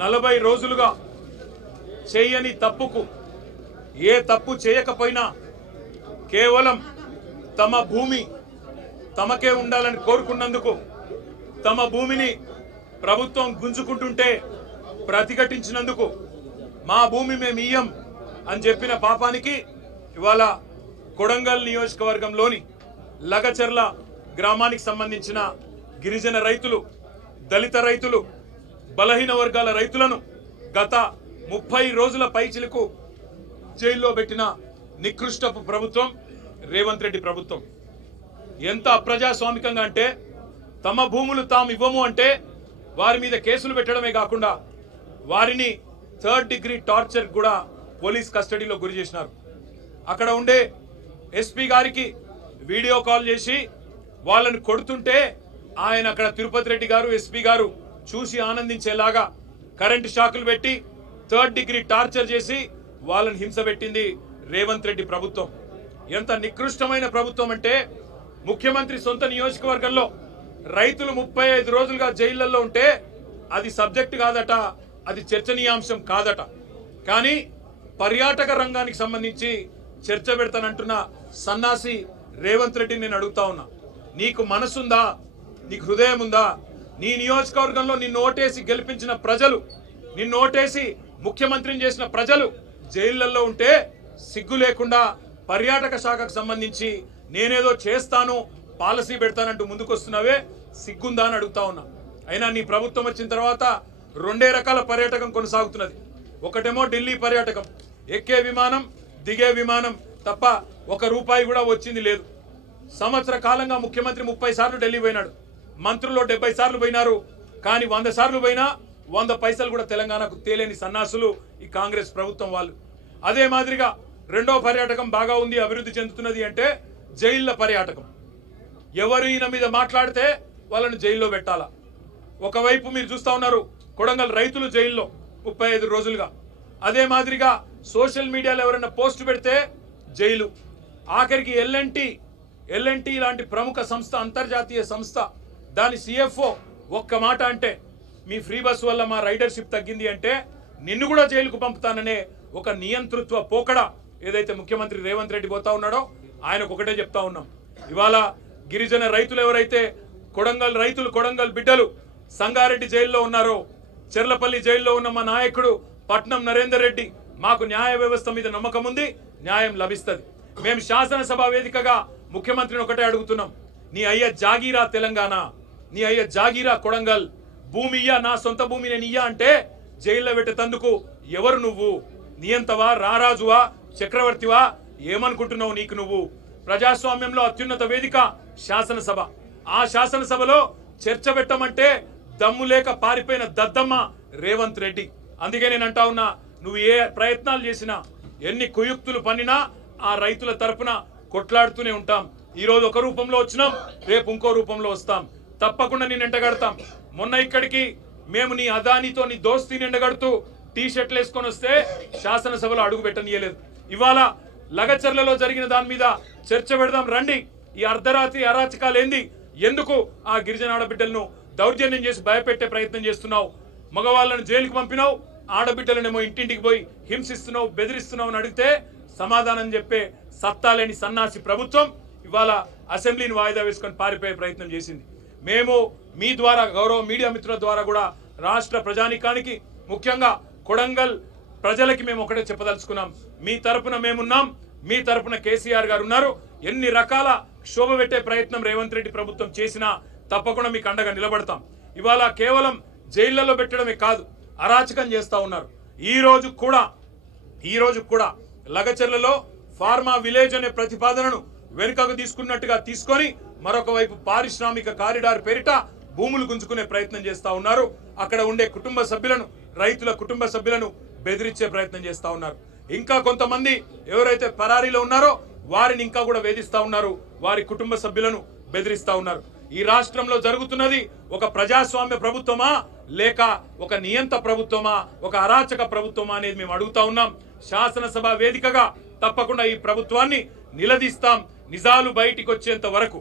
40 రోజులుగా చేయని తప్పుకు ఏ తప్పు చేయకపోయినా కేవలం తమ భూమి తమకే ఉండాలని కోరుకున్నందుకు తమ భూమిని ప్రభుత్వం గుంజుకుంటుంటే ప్రతిఘటించినందుకు మా భూమి మేము ఇయ్యం అని చెప్పిన పాపానికి ఇవాళ కొడంగల్ నియోజకవర్గంలోని లగచర్ల గ్రామానికి సంబంధించిన గిరిజన రైతులు, దళిత రైతులు, బలహీన వర్గాల రైతులను గత 30 రోజుల పైచిలకు జైల్లో పెట్టిన నికృష్టపు ప్రభుత్వం రేవంత్ రెడ్డి ప్రభుత్వం. ఎంత అప్రజాస్వామికంగా అంటే తమ భూములు తాము ఇవ్వము అంటే వారి మీద కేసులు పెట్టడమే కాకుండా వారిని 3rd డిగ్రీ టార్చర్ కూడా పోలీస్ కస్టడీలో గురి చేసినారు. అక్కడ ఉండే ఎస్పీ గారికి వీడియో కాల్ చేసి వాళ్ళని కొడుతుంటే ఆయన అక్కడ తిరుపతి రెడ్డి గారు, ఎస్పీ గారు చూసి ఆనందించేలాగా కరెంటు షాకులు పెట్టి 3rd డిగ్రీ టార్చర్ చేసి వాళ్ళని హింస పెట్టింది రేవంత్ రెడ్డి ప్రభుత్వం. ఎంత నికృష్టమైన ప్రభుత్వం అంటే ముఖ్యమంత్రి సొంత నియోజకవర్గంలో రైతులు 35 రోజులుగా జైళ్లలో ఉంటే అది సబ్జెక్ట్ కాదట, అది చర్చనీయాంశం కాదట. కానీ పర్యాటక రంగానికి సంబంధించి చర్చ పెడతానంటున్న సన్నాసి రేవంత్ రెడ్డిని నేను అడుగుతా ఉన్నా, నీకు మనసుందా? నీకు హృదయం ఉందా? నీ నియోజకవర్గంలో నిన్ను ఓటేసి గెలిపించిన ప్రజలు, నిన్ను ఓటేసి ముఖ్యమంత్రిని చేసిన ప్రజలు జైళ్లలో ఉంటే సిగ్గు లేకుండా పర్యాటక శాఖకు సంబంధించి నేనేదో చేస్తాను, పాలసీ పెడతానంటూ ముందుకొస్తున్నావే, సిగ్గుందా అని అడుగుతా ఉన్నా. అయినా నీ ప్రభుత్వం వచ్చిన తర్వాత 2 రకాల పర్యాటకం కొనసాగుతున్నది. ఒకటేమో ఢిల్లీ పర్యాటకం, ఎక్కే విమానం దిగే విమానం తప్ప 1 రూపాయి కూడా వచ్చింది లేదు. సంవత్సర కాలంగా ముఖ్యమంత్రి 30 సార్లు ఢిల్లీ పోయినాడు, మంత్రులు 70 సార్లు పోయినారు. కానీ 100 సార్లు పోయినా 100 పైసలు కూడా తెలంగాణకు తేలేని సన్నాసులు ఈ కాంగ్రెస్ ప్రభుత్వం వాళ్ళు. అదే మాదిరిగా రెండో పర్యాటకం బాగా ఉంది, అభివృద్ధి చెందుతున్నది అంటే జైళ్ల పర్యాటకం. ఎవరు ఈయన మీద మాట్లాడితే వాళ్ళని జైల్లో పెట్టాలా. ఒకవైపు మీరు చూస్తా ఉన్నారు కొడంగల్ రైతులు జైల్లో 35 రోజులుగా. అదే మాదిరిగా సోషల్ మీడియాలో ఎవరైనా పోస్ట్ పెడితే జైలు. ఆఖరికి ఎల్ఎన్టీ లాంటి ప్రముఖ సంస్థ, అంతర్జాతీయ సంస్థ, దాని సిఎఫ్ఓ ఒక్క మాట అంటే మీ ఫ్రీ బస్ వల్ల మా రైడర్షిప్ తగ్గింది అంటే నిన్ను కూడా జైలుకు పంపుతాననే ఒక నియంతృత్వ పోకడ ఏదైతే ముఖ్యమంత్రి రేవంత్ రెడ్డి పోతా ఉన్నాడో ఆయనకు ఒకటే చెప్తా ఉన్నాం. ఇవాళ గిరిజన రైతులు ఎవరైతే కొడంగల్ రైతులు, కొడంగల్ బిడ్డలు సంగారెడ్డి జైల్లో ఉన్నారో, చెర్లపల్లి జైల్లో ఉన్న మా నాయకుడు పట్నం నరేందర్ రెడ్డి, మాకు న్యాయ వ్యవస్థ మీద నమ్మకం ఉంది, న్యాయం లభిస్తుంది. మేము శాసనసభ వేదికగా ముఖ్యమంత్రిని ఒకటే అడుగుతున్నాం, నీ అయ్య జాగీరా తెలంగాణ, నీ అయ్య జాగీరా కొడంగల్, భూమి ఇయ్యా, నా సొంత భూమి నేను ఇయ్యా అంటే జైల్లో పెట్టేందుకు ఎవరు నువ్వు? నియంతవా, రారాజువా, చక్రవర్తివా? ఏమనుకుంటున్నావు నీకు నువ్వు? ప్రజాస్వామ్యంలో అత్యున్నత వేదిక శాసనసభ. ఆ శాసనసభలో చర్చ పెట్టమంటే దమ్ము లేక పారిపోయిన దద్దమ్మ రేవంత్ రెడ్డి. అందుకే నేను అంటా ఉన్నా, నువ్వు ఏ ప్రయత్నాలు చేసినా, ఎన్ని కుయుక్తులు పన్నినా ఆ రైతుల తరపున కొట్లాడుతూనే ఉంటాం. ఈరోజు ఒక రూపంలో వచ్చినాం, రేపు ఇంకో రూపంలో వస్తాం. తప్పకుండా నేను ఎండగడతాం. మొన్న ఇక్కడికి మేము నీ అదానితో నీ దోస్తీని ఎండగడుతూ టీ షర్ట్లు వేసుకొని వస్తే శాసనసభలో అడుగు పెట్టనీయలేదు. ఇవాళ లగచర్లలో జరిగిన దాని మీద చర్చ పెడదాం రండి. ఈ అర్ధరాత్రి అరాచకాలు ఏంది? ఎందుకు ఆ గిరిజన ఆడబిడ్డలను దౌర్జన్యం చేసి భయపెట్టే ప్రయత్నం చేస్తున్నావు? మగవాళ్ళను జైలుకు పంపినావు, ఆడబిడ్డలనేమో ఇంటింటికి పోయి హింసిస్తున్నావు, బెదిరిస్తున్నావు అని అడిగితే సమాధానం చెప్పే సత్తా లేని సన్నాసి ప్రభుత్వం ఇవాళ అసెంబ్లీని వాయిదా వేసుకొని పారిపోయే ప్రయత్నం చేసింది. మేము మీ ద్వారా, గౌరవ మీడియా మిత్రుల ద్వారా కూడా రాష్ట్ర ప్రజానికానికి, ముఖ్యంగా కొడంగల్ ప్రజలకి మేము ఒకటే చెప్పదలుచుకున్నాం, మీ తరపున మేమున్నాం, మీ తరపున కేసీఆర్ గారు ఉన్నారు. ఎన్ని రకాల శోభ పెట్టే ప్రయత్నం రేవంత్ రెడ్డి ప్రభుత్వం చేసినా తప్పకుండా మీకు అండగా నిలబడతాం. ఇవాళ కేవలం జైళ్లలో పెట్టడమే కాదు, అరాచకం చేస్తా ఉన్నారు. ఈ రోజు కూడా లగచర్లలో ఫార్మా విలేజ్ అనే ప్రతిపాదనను వెనుకకు తీసుకున్నట్టుగా తీసుకొని మరొక వైపు పారిశ్రామిక కారిడార్ పేరిట భూములు గుంజుకునే ప్రయత్నం చేస్తా ఉన్నారు. అక్కడ ఉండే కుటుంబ సభ్యులను, రైతుల కుటుంబ సభ్యులను బెదిరించే ప్రయత్నం చేస్తా ఉన్నారు. ఇంకా కొంతమంది ఎవరైతే పరారీలో ఉన్నారో వారిని ఇంకా కూడా వేధిస్తా ఉన్నారు, వారి కుటుంబ సభ్యులను బెదిరిస్తా ఉన్నారు. ఈ రాష్ట్రంలో జరుగుతున్నది ఒక ప్రజాస్వామ్య ప్రభుత్వమా లేక ఒక నియంత ప్రభుత్వమా, ఒక అరాచక ప్రభుత్వమా అనేది మేము అడుగుతా ఉన్నాం. శాసనసభ వేదికగా తప్పకుండా ఈ ప్రభుత్వాన్ని నిలదీస్తాం, నిజాలు బయటికి వచ్చేంత వరకు.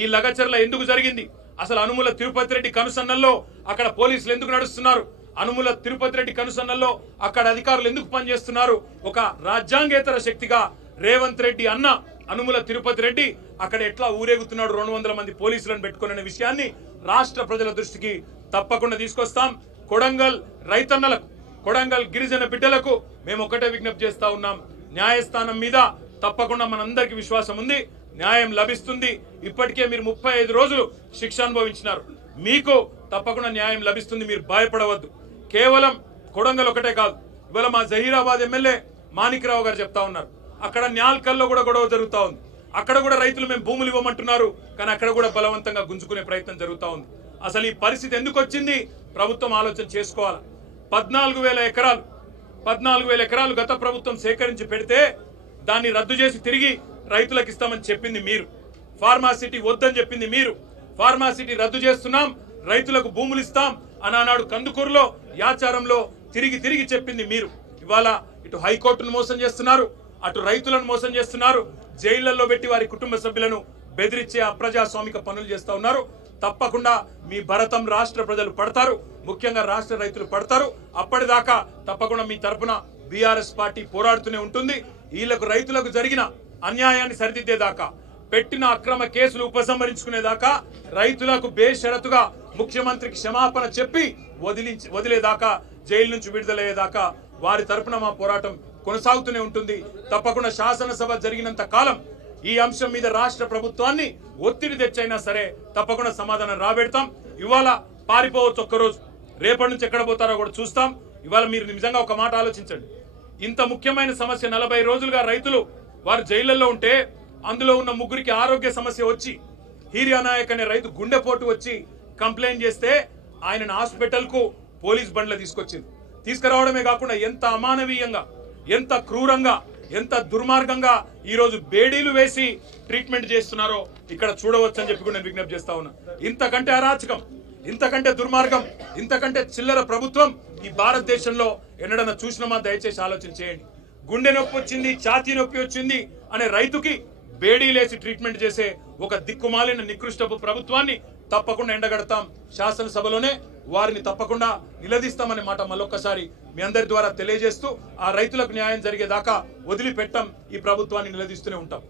ఈ లగచర్ల ఎందుకు జరిగింది, అసలు అనుముల తిరుపతి రెడ్డి కనుసన్నల్లో అక్కడ పోలీసులు ఎందుకు నడుస్తున్నారు, అనుముల తిరుపతి రెడ్డి కనుసన్నల్లో అక్కడ అధికారులు ఎందుకు పనిచేస్తున్నారు? ఒక రాజ్యాంగేతర శక్తిగా రేవంత్ రెడ్డి అన్న అనుముల తిరుపతి రెడ్డి అక్కడ ఎట్లా ఊరేగుతున్నాడు 200 మంది పోలీసులను పెట్టుకునే విషయాన్ని రాష్ట్ర ప్రజల దృష్టికి తప్పకుండా తీసుకొస్తాం. కొడంగల్ రైతన్నలకు, కొడంగల్ గిరిజన బిడ్డలకు మేము ఒకటే విజ్ఞప్తి చేస్తా ఉన్నాం. న్యాయస్థానం మీద తప్పకుండా మనందరికీ విశ్వాసం ఉంది, న్యాయం లభిస్తుంది. ఇప్పటికే మీరు 35 రోజులు శిక్ష అనుభవించినారు, మీకు తప్పకుండా న్యాయం లభిస్తుంది. మీరు భయపడవద్దు. కేవలం కొడంగల్ ఒకటే కాదు, ఇవాళ మా జహీరాబాద్ ఎమ్మెల్యే మాణిక్రావు గారు చెప్తా ఉన్నారు, అక్కడ న్యాల్కల్లో కూడా గొడవ జరుగుతూ ఉంది. అక్కడ కూడా రైతులు మేము భూములు ఇవ్వమంటున్నారు, కానీ అక్కడ కూడా బలవంతంగా గుంజుకునే ప్రయత్నం జరుగుతూ ఉంది. అసలు ఈ పరిస్థితి ఎందుకు వచ్చింది? ప్రభుత్వం ఆలోచన చేసుకోవాలి. 14,000 ఎకరాలు గత ప్రభుత్వం సేకరించి పెడితే దాన్ని రద్దు చేసి తిరిగి రైతులకు ఇస్తామని చెప్పింది మీరు. ఫార్మాసిటీ వద్దని చెప్పింది మీరు. ఫార్మాసిటీ రద్దు చేస్తున్నాం, రైతులకు భూములు ఇస్తాం అని ఆనాడు కందుకూరులో, యాచారంలో తిరిగి చెప్పింది మీరు. ఇవాళ ఇటు హైకోర్టును మోసం చేస్తున్నారు, అటు రైతులను మోసం చేస్తున్నారు, జైళ్లలో పెట్టి వారి కుటుంబ సభ్యులను బెదిరించే అప్రజాస్వామిక పనులు చేస్తా ఉన్నారు. తప్పకుండా మీ భరతం రాష్ట్ర ప్రజలు పడతారు, ముఖ్యంగా రాష్ట్ర రైతులు పడతారు. అప్పటిదాకా తప్పకుండా మీ తరపున బీఆర్ఎస్ పార్టీ పోరాడుతూనే ఉంటుంది. వీళ్లకు రైతులకు జరిగిన అన్యాయాన్ని సరిదిద్దేదాకా, పెట్టిన అక్రమ కేసులు ఉపసంహరించుకునేదాకా, రైతులకు బేషరతుగా ముఖ్యమంత్రికి క్షమాపణ చెప్పి వదిలేదాకా, జైలు నుంచి విడుదలయ్యేదాకా వారి తరపున మా పోరాటం కొనసాగుతూనే ఉంటుంది. తప్పకుండా శాసనసభ జరిగినంత కాలం ఈ అంశం మీద రాష్ట్ర ప్రభుత్వాన్ని ఒత్తిడి తెచ్చైనా సరే తప్పకుండా సమాధానం రాబెడతాం. ఇవాళ పారిపోవచ్చు ఒక్కరోజు, రేపటి నుంచి ఎక్కడ పోతారో కూడా చూస్తాం. ఇవాళ మీరు నిజంగా ఒక మాట ఆలోచించండి. ఇంత ముఖ్యమైన సమస్య 40 రోజులుగా రైతులు వారు జైళ్లలో ఉంటే, అందులో ఉన్న 3కి ఆరోగ్య సమస్య వచ్చి, హీరియానాయక్ అనే రైతు గుండెపోటు వచ్చి కంప్లైంట్ చేస్తే ఆయనను హాస్పిటల్కు పోలీస్ బండ్లు తీసుకురావడమే కాకుండా ఎంత అమానవీయంగా, ఎంత క్రూరంగా, ఎంత దుర్మార్గంగా ఈరోజు బేడీలు వేసి ట్రీట్మెంట్ చేస్తున్నారో ఇక్కడ చూడవచ్చు అని చెప్పి నేను విజ్ఞప్తి చేస్తా ఉన్నా. ఇంతకంటే అరాచకం, ఇంతకంటే దుర్మార్గం, ఇంతకంటే చిల్లర ప్రభుత్వం ఈ భారతదేశంలో ఎన్నడన్నా చూసినామా? దయచేసి ఆలోచన చేయండి. గుండె నొప్పి వచ్చింది, ఛాతీ నొప్పి వచ్చింది అనే రైతుకి బేడీలేసి ట్రీట్మెంట్ చేసే ఒక దిక్కుమాలిన నికృష్టపు ప్రభుత్వాన్ని తప్పకుండా ఎండగడతాం. శాసనసభలోనే వారిని తప్పకుండా నిలదీస్తామనే మాట మళ్ళొక్కసారి మీ అందరి ద్వారా తెలియజేస్తూ, ఆ రైతులకు న్యాయం జరిగేదాకా వదిలిపెట్టాం, ఈ ప్రభుత్వాన్ని నిలదీస్తూనే ఉంటాం.